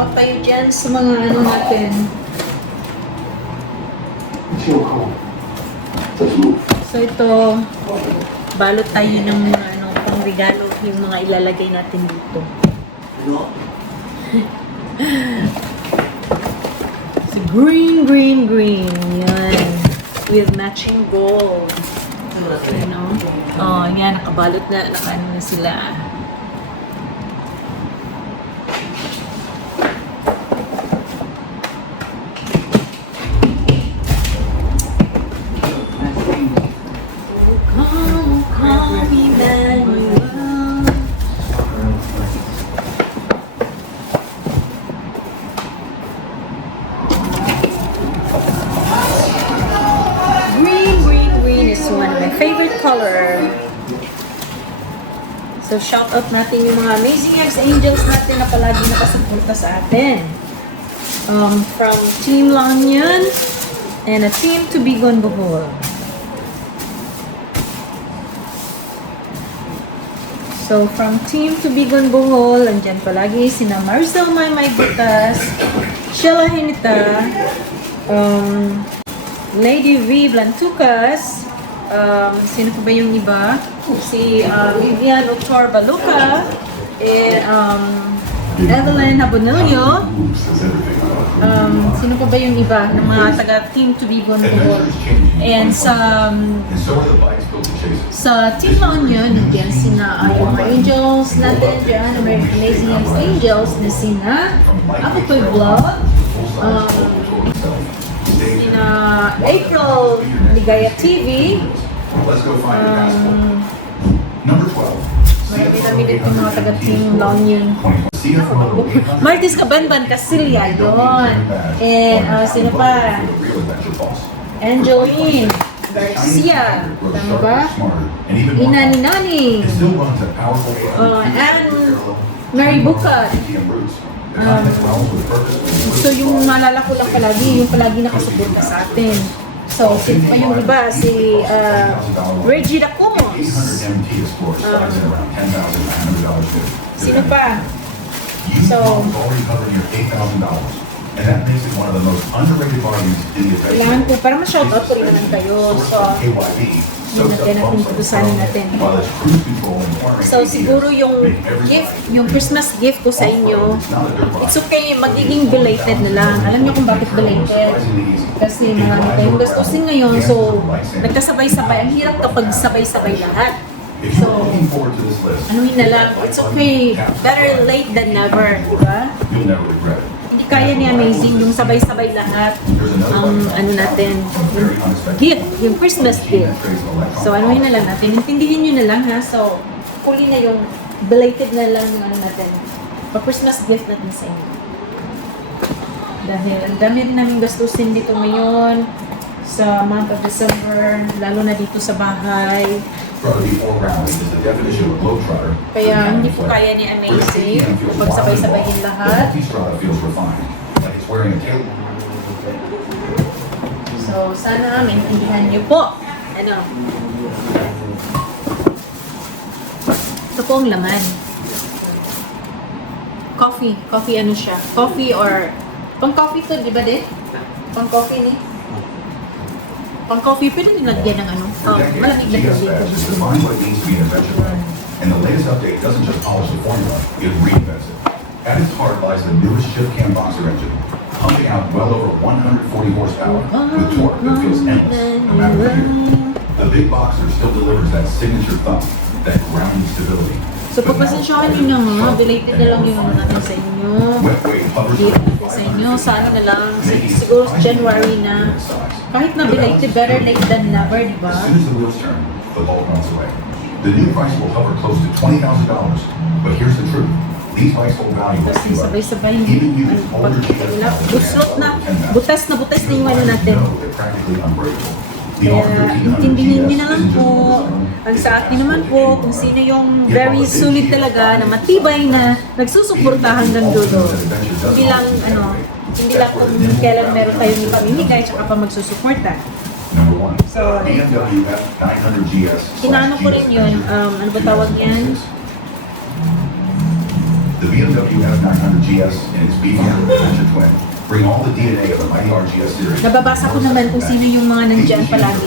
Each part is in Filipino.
out tayo dyan sa mga ano natin. So ito, balot tayo ng mga ano, pang regalo, yung mga ilalagay natin dito. So green, green, green. Yan. With matching gold. You know? Oh, yan, nakabalot na, nakaano na sila. Favorite color. So, shout out natin yung mga Amazing Ex-Angels natin na palagi nakasuporta sa atin. From Team Lanyan and a Team Tubigon Bohol. So, from Team Tubigon Bohol, andyan palagi sina Marcel Maymay Butas, Sheila Hinita, Lady V Blantucas, sino po ba yung iba? Si Vivian Octor Baluca, Evelyn Habonillo, sino pa ba yung iba ng mga taga Team Tubigon Bohol? And sa Team La Union, nandiyan sina yung mga Angels natin dyan, Amazing Angels na sina Ako To'y Vlog, sina April Ligaya TV, Number 12. marami dito yung mga taga-team La Union. Martis Kabanban Casilya, yun. And sino pa? Angeline Garcia, tama ba? Ina ni Nani, and Mary Bukat. So yung maalala ko lang palagi, yung palagi nakasuporta sa atin. So, sino pa yung iba? Si Reggie Dacumos. Sino pa? So, kailangan ko, para ma-shoutout ko rin naman kayo. So, yun natin putusanin natin. So, siguro yung gift, yung Christmas gift ko sa inyo, it's okay, magiging belated na lang. Alam niyo kung bakit belated? Kasi marami kayong gastusin ngayon, so nagkasabay-sabay. Ang hirap kapag sabay-sabay lahat. So, anuhin na lang, it's okay, better late than never, di ba? Hindi kaya ni Amazing yung sabay-sabay lahat ang ano natin, yung gift, yung Christmas gift. So, anuhin na lang natin, intindihin nyo na lang ha. So, huli na yung belated na lang yung ano natin, pa-Christmas gift natin sa inyo. Dahil ang dami rin namin gastusin dito ngayon sa month of December, lalo na dito sa bahay. Kaya hindi po kaya ni Amazing kapag sabay-sabayin lahat. So, sana maintindihan niyo po. Ano? Ito po ang laman. Coffee. Coffee ano siya? Coffee or... Pang-coffee to, di ba din? Pang-coffee ni? Pang-coffee, pero nilagyan ng ano? Malamig na coffee. And the latest update doesn't just polish the formula, it reinvents it. At its heart lies the newest shift-cam boxer engine, pumping out well over 140 horsepower with torque that feels endless, no matter the year. The big boxer still delivers that signature thump, that grounding stability. So, pagpasensyahan nyo na nga, belated na lang yung ano natin sa inyo. Gift natin sa inyo. Sana na lang, siguro January na. Kahit na belated, better late than never, di ba? As soon as the wheels turn, the bulb melts away. The new price will hover close to $20,000, but here's the truth. These bikes hold value. Kasi sabay-sabay yung buslot na, butas na yung ano natin. Kaya intindihin nyo na lang po. Ang sa akin naman po, kung sino yung very solid talaga, na matibay na nagsusuporta hanggang dulo. Hindi lang, hindi lang kung kailan meron tayong ipamimigay, tsaka pa magsusuporta. So, inaano ko rin yun, ano ba tawag yan? The BMW F900 GS and its BBM Adventure Twin bring all the DNA of the mighty RGS series. Nababasa ko naman kung sino yung mga nandyan palagi.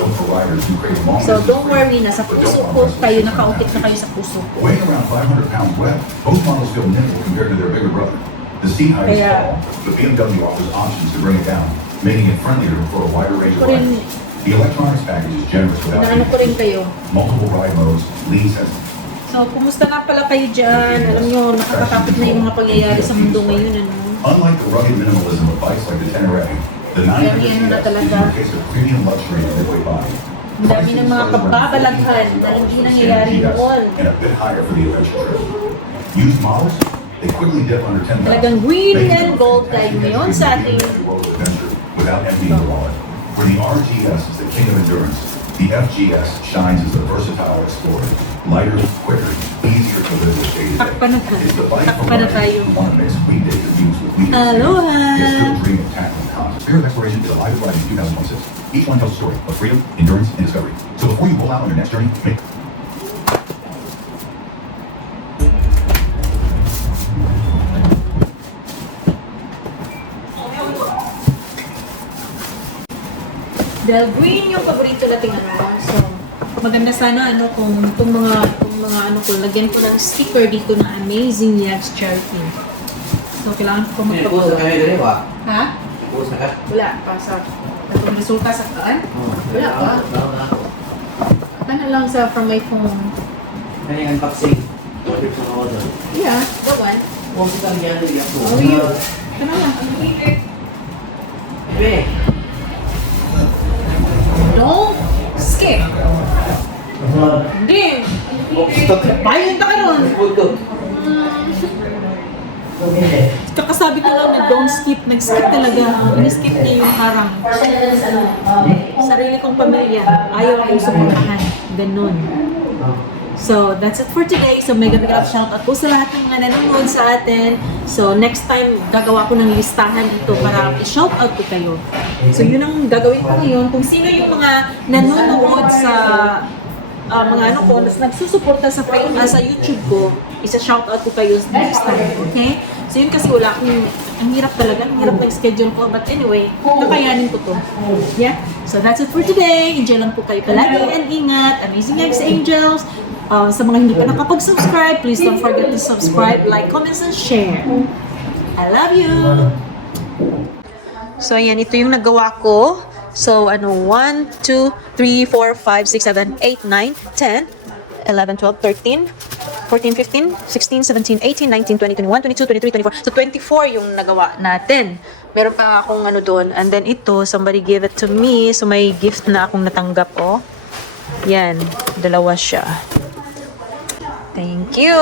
So don't worry, nasa puso ko kayo, nakaukit na kayo sa puso ko. Weighing around 500 pounds wet, both models feel nimble compared to their bigger brother. The seat height is tall, but BMW offers options to bring it down, making it friendlier for a wider range of riders. The electronics package is generous without Inaano ko rin kayo. multiple ride modes, lean sensitive. So, kumusta na pala kayo dyan? Alam nyo, nakakatakot na yung mga pangyayari sa mundo ngayon, ano? Unlike the rugged minimalism of bikes like the Tenere, the 900 Yan na GS talaga. showcase a premium luxury in midway body. Ang dami ng mga kababalaghan na hindi nangyayari noon. And a bit higher for the adventure trip. Used models, they quickly dip under 10,000. Talagang green making and it gold the tayo best ngayon experience sa in ating the world of adventure without emptying the wallet. Where the RGS is the king of endurance, the FGS shines as a versatile explorer. Lighter, quicker, easier to live with day to day. Takpan na tayo. It's the bike for Takpan na riders tayo. who want to mix weekday commutes with weekend Aloha! experience. It's still a dream of tackling cons. Fear of Exploration is a live ride in 2026. Each one tells a story of freedom, endurance, and discovery. So before you roll out on your next journey, make Dahil green yung paborito nating ano. So, maganda sana ano kung itong mga ano ko, lagyan ko ng sticker dito na Amazing Yags Charity. So, kailangan ko May puso magpapagawa. kami dali ba? Ha? Puso ka? Wala pa sa itong resulta sa kaan? Wala pa. Ano lang sa from my phone. Ano yung unboxing? Order sa order. Yeah, the one. Huwag ko kang yan ulit ako. Oh, you. Ano lang? Ebe! Don't skip. Hindi. Bayan ka ron. Puto. Kakasabi ko lang na don't skip. Nag-skip talaga. In-skip niya yung harang. Sarili kong pamilya. Ayaw akong suportahan. Ganun. So, that's it for today. So, mega shoutout po sa lahat ng mga nanonood sa atin. So, next time, gagawa ko ng listahan dito para i-shoutout ko kayo. So, yun ang gagawin ko ngayon. Kung sino yung mga nanonood sa mga ano ko, nagsusuporta sa YouTube ko, isa-shoutout ko kayo next time. Okay? So, yun kasi wala akong, ang hirap talaga, ang hirap ng schedule ko. But anyway, kakayanin ko to. Yeah? So, that's it for today. Enjoy lang po kayo palagi and ingat. Amazing Eggs Angels. Sa mga hindi pa nakapag-subscribe, please don't forget to subscribe, like, comments, and share. I love you! So, ayan, ito yung nagawa ko. So, 1, 2, 3, 4, 5, 6, 7, 8, 9, 10, 11, 12, 13, 14, 15, 16, 17, 18, 19, 20, 21, 22, 23, 24. So, 24 yung nagawa natin. Meron pa akong ano doon. And then ito, somebody gave it to me. So, may gift na akong natanggap, oh. Yan, dalawa siya. Thank you!